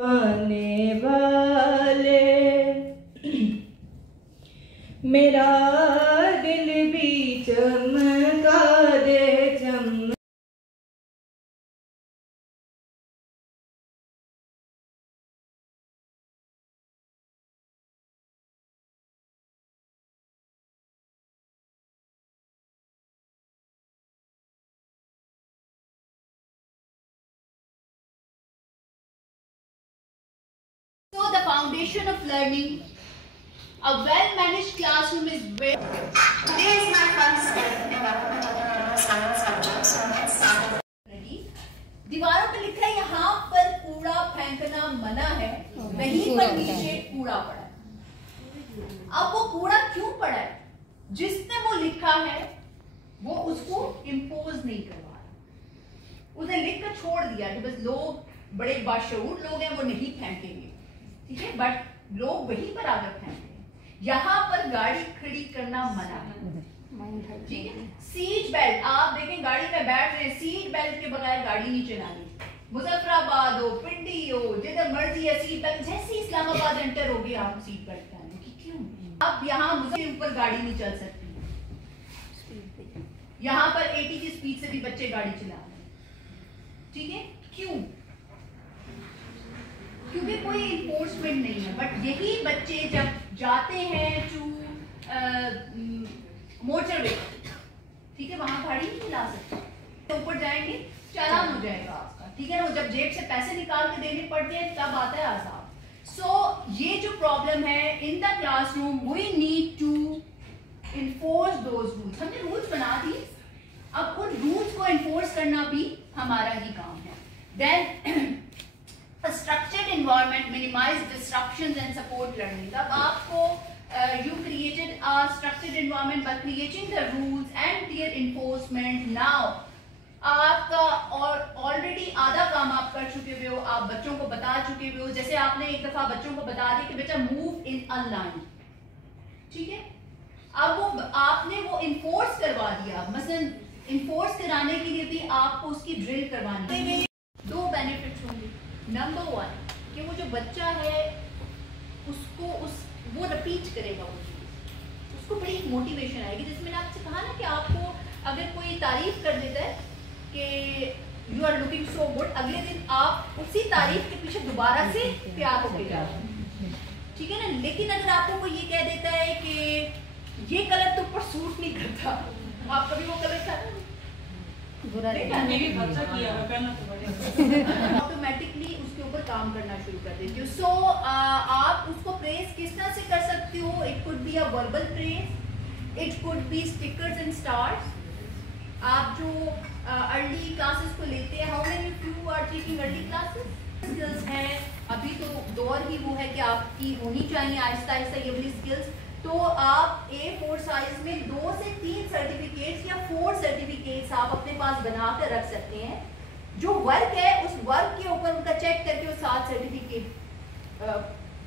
आने वाले मेरा दिल भी चमका दे चम So the foundation of learning, a well-managed classroom is where. Today is my first day in subjects. दीवारों पे लिखा है यहाँ पर कूड़ा फेंकना मना है, वहीं पर नीचे कूड़ा पड़ा है। अब वो कूड़ा क्यों पड़ा है? जिसने वो लिखा है वो उसको इम्पोज नहीं करवा रहा, उसने लिख कर छोड़ दिया कि बस लोग बड़े बाशऊर लोग हैं वो नहीं फेंकेंगे, ठीक है, बट लोग वहीं पर आकर फेंकेंगे। यहाँ पर गाड़ी खड़ी करना मना है, ठीक है। सीट बेल्ट, आप देखें गाड़ी में बैठ रहे हैं, सीट बेल्ट के बगैर गाड़ी नहीं चलानी। मुजफ्फराबाद हो, पिंडी हो, जिधर मर्जी है सीट बेल्ट, जैसे इस्लामाबाद एंटर हो गए आप सीट बेल्ट पहने, क्यों? अब यहाँ मुझे ऊपर गाड़ी नहीं चल सकती, यहाँ पर 80 की स्पीड से भी बच्चे गाड़ी चला रहे हैं, ठीक है, क्यों? क्योंकि कोई इन्फोर्समेंट नहीं है। बट यही बच्चे जब जाते हैं टू मोटरवे, ठीक है, वहां गाड़ी नहीं चला सकते, तो ऊपर जाएंगे चालान हो जाएगा आपका, ठीक है ना। जब जेब से पैसे निकाल के देने पड़ते हैं तब आता है अज़ाब। सो ये जो प्रॉब्लम है in the classroom, we need to enforce those rules. हमने रूल्स बना दिए, अब उन रूल्स को इन्फोर्स करना भी हमारा ही काम है। Then a structured environment minimize disruptions and support learning. तब आपको you created a structured environment by creating the rules and their enforcement. Now आपका और ऑलरेडी आधा काम आप कर चुके हुए हो, आप बच्चों को बता चुके हुए हो। जैसे आपने एक दफा बच्चों को बता दिया कि बेटा मूव इन अ लाइन, ठीक है, अब वो आपने वो इन्फोर्स करवा दिया। मसलन इन्फोर्स कराने के लिए भी आपको उसकी ड्रिल करवानी है। दो बेनिफिट्स होंगे। नंबर 1 कि वो जो बच्चा है उसको वो रिपीट करेगा, वो चीज उसको बड़ी मोटिवेशन आएगी। जैसे मैंने आपसे कहा ना कि आपको अगर कोई तारीफ कर देता है कि you are looking so good, अगले दिन आप उसी तारीफ के पीछे दोबारा से तैयार होके जाओ, ठीक है ना। लेकिन अगर आपको कोई ये कह देता है कि ये कलर तुम पर सूट नहीं करता, आप कभी वो कलर था ऑटोमेटिकली उसके ऊपर काम करना शुरू कर देती हो। सो आप उसको प्रेस किस तरह से कर सकते हो? It could be a verbal praise, it could be stickers and stars. आप जो अर्ली क्लासेस को लेते हैं, how many of you are taking early classes? Skills हैं, अभी तो दौर ही वो है कि आपकी होनी चाहिए आहिस्ता आहिस्ता ये वाली स्किल्स। तो आप A4 साइज में 2 से 3 सर्टिफिकेट्स या 4 सर्टिफिकेट्स आप अपने पास बना कर रख सकते हैं। जो वर्क है उस वर्क के ऊपर उनका चेक करके वो 7 सर्टिफिकेट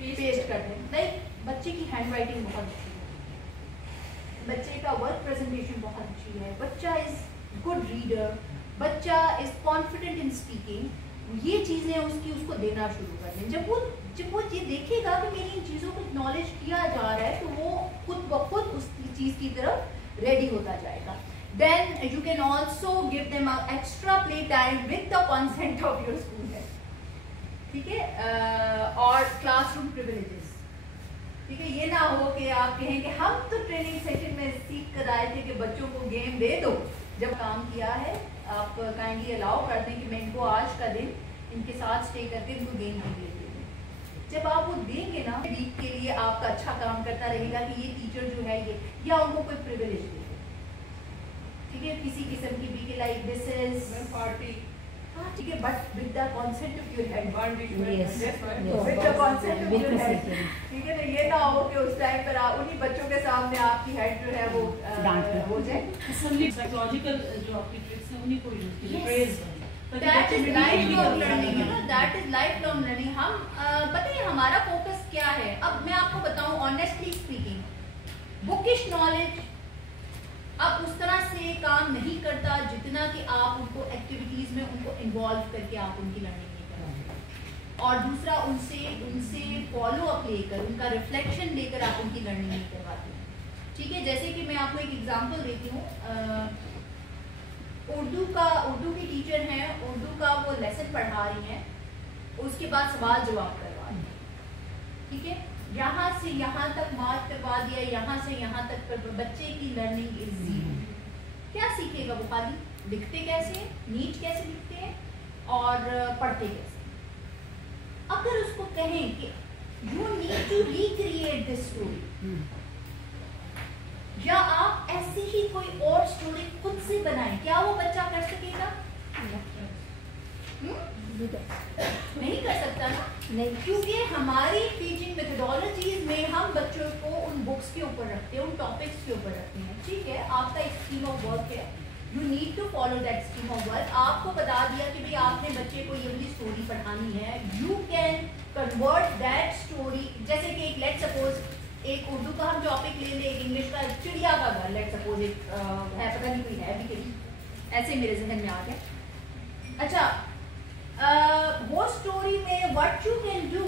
पेस्ट कर दें। लाइक बच्चे की हैंडराइटिंग बहुत अच्छी है, बच्चे का वर्क प्रेजेंटेशन बहुत अच्छी है, बच्चा इज गुड रीडर, बच्चा इज कॉन्फिडेंट इन स्पीकिंग। ये चीजें उसको देना शुरू कर दें। जब वो ये देखेगा कि मेरी इन चीज़ों को एक्नॉलेज किया जा रहा है तो वो खुद ब खुद उस चीज़ की तरफ रेडी होता जाएगा। Then you can also give them extra play time with the consent of your school head, ठीक है, और क्लासरूम प्रिविलेजेस, ठीक है। ये ना हो कि आप कहें कि हम तो ट्रेनिंग सेशन में सीख कर आए थे कि बच्चों को गेम दे दो। जब काम किया है आप काइंडली अलाउ कर दें कि मैं इनको आज का दिन इनके साथ स्टे करके इनको गेम दे दें। जब आप वो देंगे ना, वीक के लिए आपका अच्छा काम करता रहेगा कि ये टीचर जो है ये, या उनको कोई प्रिविलेज दे, ठीक है, किसी किस्म की भी कि लाइक दिस इज पार्टी, हाँ ठीक है, but with the consent of your head, with the consent of your head, ठीक है ना। ये ना हो कि उस टाइम पर आप उन्हीं बच्चों के सामने आपकी हेड जो है वो हो जाए। साइकोलॉजिकल जो आपकी ट्रिक्स हैं उन्हीं को यूज कीजिए, praise That is lifelong learning, you know, that is lifelong learning. हम पता है हमारा फोकस क्या है? अब मैं आपको बताऊं ऑनेस्टली स्पीकिंग, बुकिश नॉलेज अब उस तरह से काम नहीं करता जितना कि आप उनको एक्टिविटीज में उनको इन्वॉल्व करके आप उनकी लर्निंग नहीं कराते। और दूसरा उनसे फॉलो अप लेकर, उनका रिफ्लेक्शन लेकर आप उनकी लर्निंग नहीं करवाते हैं। ठीक है, जैसे कि मैं आपको एक एग्जांपल देती हूँ। उर्दू की टीचर हैं, उर्दू का वो लेसन पढ़ा रही हैं, उसके बाद सवाल जवाब करवा रही हैं। ठीक है, यहाँ से यहाँ तक मार्क करवा दिया, यहाँ से यहाँ तक पर बच्चे की लर्निंग इज 0। क्या सीखेगा वो? खाली लिखते कैसे, नीट कैसे लिखते हैं और पढ़ते कैसे। अगर उसको कहें कि you need to recreate this story, या आप ऐसी ही कोई और स्टोरी खुद से बनाएं, क्या वो बच्चा कर सकेगा? नहीं कर सकता ना, नहीं, क्योंकि हमारी टीचिंग मेथोडोलॉजीज में हम बच्चों को उन बुक्स के ऊपर रखते हैं, उन टॉपिक्स के ऊपर रखते हैं। ठीक है, आपका एक स्कीम ऑफ वर्क है, you need to follow that scheme of work. आपको बता दिया कि भाई आपने बच्चे को ये वाली स्टोरी पढ़ानी है, you can convert that story. जैसे कि एक लेट सपोज एक उर्दू का हम टॉपिक ले लें, एक इंग्लिश का चिड़िया का घर, लेट सपोज एक है, पता नहीं कोई है भी कहीं, ऐसे मेरे जहन में आ गया। अच्छा, वो स्टोरी में व्हाट यू कैन डू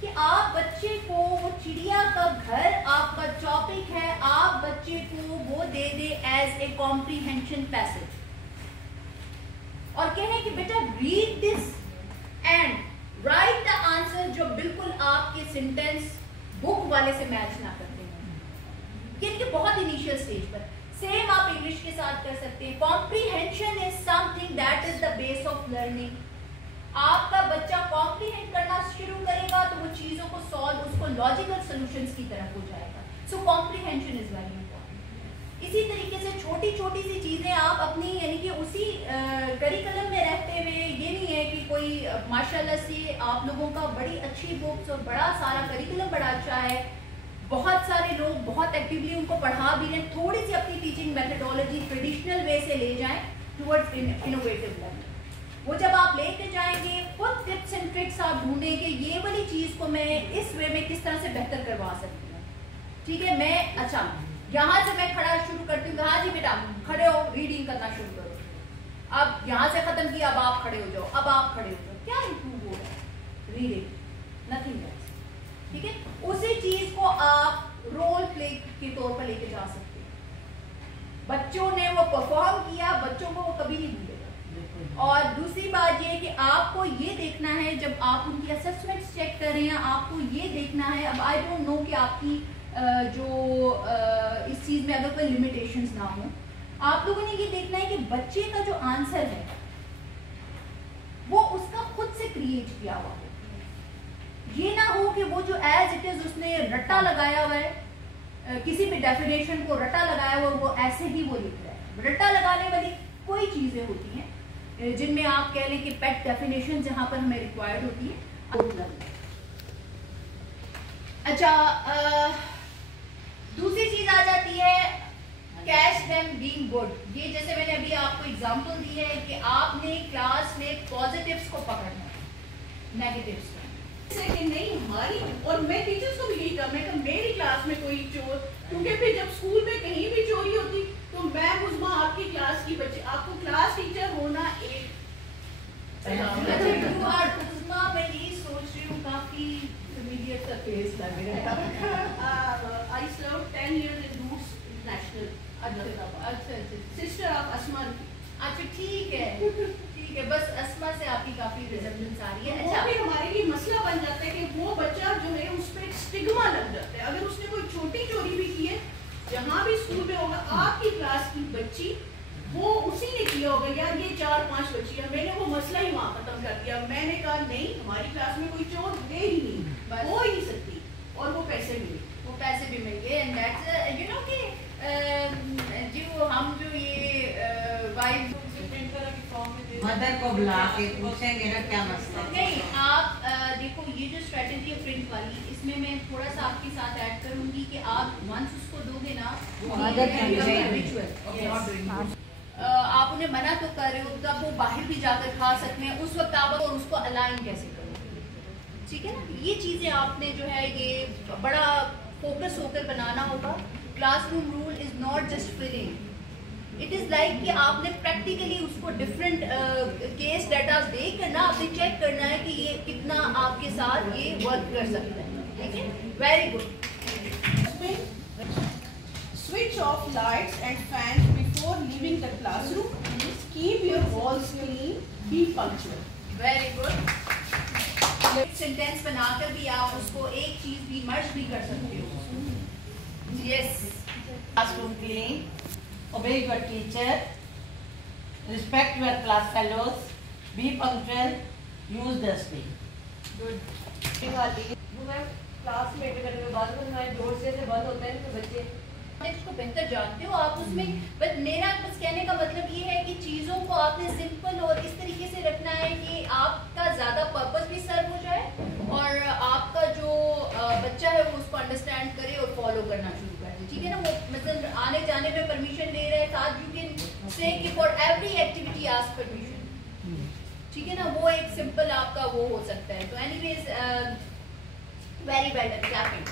कि आप बच्चे को वो चिड़िया का घर आपका टॉपिक है, आप बच्चे को वो दे दे एज ए कॉम्प्रीहेंशन पैसेज और कहें कि बेटा read this and right the answer, जो बिल्कुल आपके सेंटेंस बुक वाले से मैच ना करते हैं। ये बहुत इनिशियल स्टेज पर। सेम आप इंग्लिश के साथ कर सकते हैं। Comprehension is something that is the base of learning. आपका बच्चा कॉम्प्रीहेंड करना शुरू करेगा तो वो चीजों को सॉल्व, उसको लॉजिकल सॉल्यूशंस की तरफ हो जाएगा। सो कॉम्प्रीहेंशन इज वेरी इंपॉर्टेंट। इसी तरीके से छोटी छोटी सी चीजें आप अपनी यानी कि उसी करिकुलम में रहते हुए, ये नहीं है कि कोई माशाल्लाह से आप लोगों का बड़ी अच्छी बुक्स और बड़ा सारा करिकुलम बड़ा अच्छा है, बहुत सारे लोग बहुत एक्टिवली उनको पढ़ा भी रहे, थोड़ी सी अपनी टीचिंग मेथोडोलॉजी ट्रेडिशनल वे से ले जाएं टुवर्ड्स इनोवेटिव लर्निंग। वो जब आप लेते जाएंगे, खुद टिप्स एंड ट्रिक्स आप ढूंढेंगे, ये वाली चीज को मैं इस वे में किस तरह से बेहतर करवा सकती हूँ। ठीक है, मैं अच्छा यहाँ से मैं खड़ा शुरू करती हूँ, हाँ जी बेटा खड़े हो, रीडिंग करना शुरू करो। अब यहाँ से खत्म किया, अब आप खड़े हो जाओ, अब आप खड़े हो जाओ, क्या इंप्रूव हो रहा है? Reading, nothing else. ठीक है, उसी चीज को आप रोल प्ले के तौर पर लेके जा सकते हैं। बच्चों ने वो परफॉर्म किया, बच्चों को वो कभी नहीं भूलेगा। और दूसरी बात ये कि आपको ये देखना है, जब आप उनकी असेसमेंट्स चेक कर रहे हैं, आपको ये देखना है, अब आई डोंट नो कि आपकी इस चीज में अगर कोई लिमिटेशंस ना हो, आप लोगों ने ये देखना है कि बच्चे का जो आंसर है वो उसका खुद से क्रिएट किया हुआ हो। ये ना हो कि वो जो एज इट इज उसने रट्टा लगाया हुआ है, किसी भी डेफिनेशन को रट्टा लगाया हुआ, वो ऐसे ही वो लिख रहा है। रट्टा लगाने वाली कोई चीजें होती हैं जिनमें आप कह लें कि पेट डेफिनेशन जहां पर हमें रिक्वायर्ड होती है। अच्छा, दूसरी चीज आ जाती है कैच देम बीइंग गुड। ये जैसे मैंने अभी आपको एग्जांपल दी है कि आपने क्लास में पॉजिटिव्स को पकड़ना है, नेगेटिव्स को कि नहीं हमारी, और मैं टीचर्स को भी यही कहा, मैं मेरी क्लास में कोई चोर, क्योंकि फिर जब स्कूल में कहीं भी चोरी होती तो मैं उस्मा आपकी क्लास की बच्चे, आपको क्लास टीचर होना एक उस्मा, मैं यही सोच रही हूँ, काफी familiar सा फेस लग रहा है। I served 10 years in Roots International. अच्छा, सिस्टर ऑफ अस्मा। अच्छा ठीक है, बस अस्मा से आपकी काफी रिजेम्बलेंस आ रही है। अच्छा, वो भी हमारे लिए मसला बन जाता है कि वो बच्चा जो है उस पर एक स्टिग्मा लग जाता है। अगर उसने कोई छोटी चोरी भी की है, जहाँ भी स्कूल में होगा, आपकी क्लास की बच्ची, वो उसी ने किया होगा, यार ये 4-5 बच्ची है, मैंने वो मसला ही वहाँ खत्म कर दिया। मैंने कहा नहीं, हमारी क्लास में कोई चोर है ही नहीं, हो ही नहीं सकती, और वो पैसे भी मिल गए। एंड दैट्स यू नो कि जो हम जो ये वाइफ मदर को बुला के पूछेंगे ना क्या मसला है। नहीं, आप देखो ये जो स्ट्रेटेजी है प्रिंट वाली, इसमें मैं थोड़ा सा आपके साथ ऐड करूंगी कि आप वंस उसको दोगे ना, आप उन्हें मना तो कर रहे हो, तब वो बाहर भी जाकर खा सकते हैं, उस वक्त आप और उसको अलाइन कैसे करोगे? ठीक है ना, ये चीजें आपने जो है ये बड़ा फोकस होकर बनाना होगा। Classroom rule is not just filling, it is like कि आपने प्रैक्टिकली उसको डिफरेंट केस डाटा देकर ना आपने चेक करना है कि ये कितना आपके साथ ये वर्क कर सकता है, ठीक है। Very good. Switch off lights and fans before leaving the classroom. Keep your walls clean. Be punctual. Very good. Sentence बनाकर भी आप उसको एक चीज भी मर्ज भी कर सकते हो। Yes. Classroom clean. Obey your teacher. Respect your class fellows. Be punctual. Use dustbin. Good. वो मैम क्लास में करने के बाद हमारे डोर से बंद होता है तो बच्चे को बेहतर जानते हो आप उसमें, बट मेरा बस कहने का मतलब ये है कि चीज़ों को आपने सिंपल और इस तरीके से रखना है कि आपका ज़्यादा पर्पस भी सर्व हो जाए और आपका जो बच्चा है वो उसको अंडरस्टैंड करे और फॉलो करना शुरू कर दे, ठीक है ना। वो मतलब आने जाने में परमिशन ले रहे हैं साथ, यू कैन से कि for every activity ask permission, ठीक है ना। वो एक सिंपल आपका वो हो सकता है। तो anyways very well done, clapping.